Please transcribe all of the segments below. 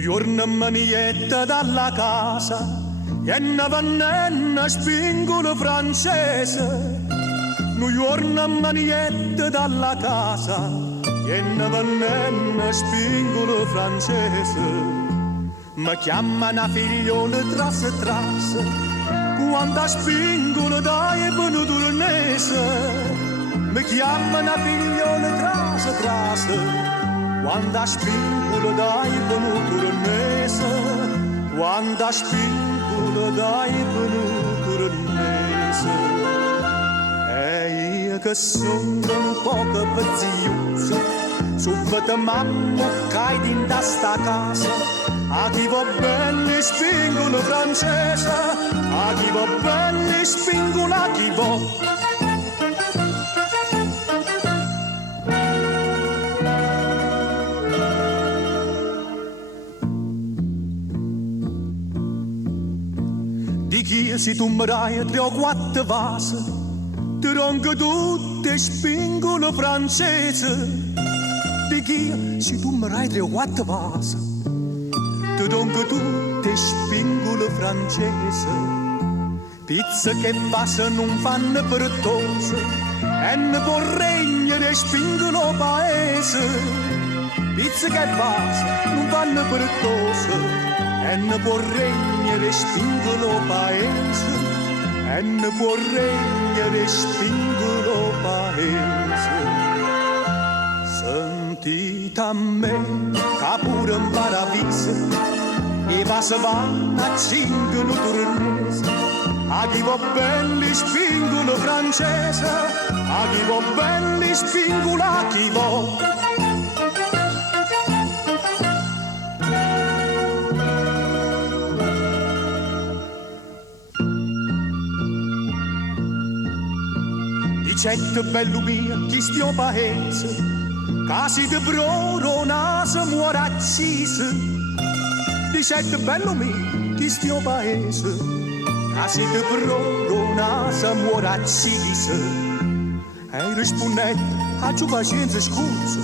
giorno manietta dalla casa e una vannenna spingola francese. Un giorno manietta dalla casa e una vannenna spingola francese. Mi chiama una figliola tras quando spingola dai buono turnese. Mi chiama una figliola tras quando spingola dai buono turnese. Quando spingola dai buono turnese. E io che sono un poco pazzioso, subito mamma cai in sta casa. A chi va bene spingola francese, a chi va bene spingola chi va. Di chi si tummerai 3 o 4 vasi, ti ronca tutte spingola francese. Di chi si tummerai 3 o 4 vasi, donque tutte spingole francese. Pizza che passa non fanno per tosse e ne può regnare spingolo paese. Pizza che passa non fanno per tosse e ne può regnare spingolo paese. E ne può regnare spingolo paese. Sentite a me che pure in paradiso e va se va a 5 turnese. A chi va bene spingola francese, a chi va bene spingola chi va. Dicette bello mio chi stiamo paese, casi di broro naso muore accise. Dicette bello mio chi stiamo paese, casi di broro naso muore accise. E rispondette a giù pazienza scusa,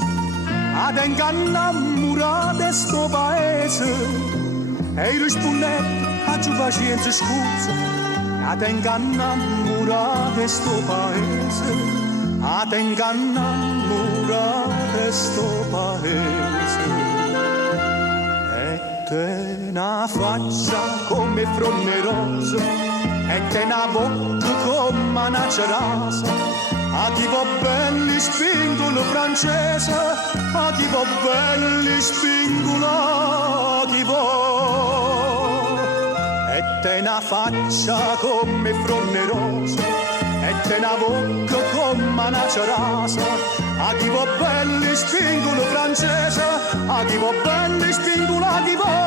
ad ingannamurate sto paese. E rispondette a giù pazienza scusa, ad ingannamurate sto paese. Ad ingannamurate sto paese. Te una faccia come fronnerosa e te una bocca come una cerasa. A chi va bene spingola francese, a chi va bene spingola chi va. E te una faccia come fronnerosa e te una bocca come una cerasa. A chi va bene spingola francese, a chi va bene spingola chi va.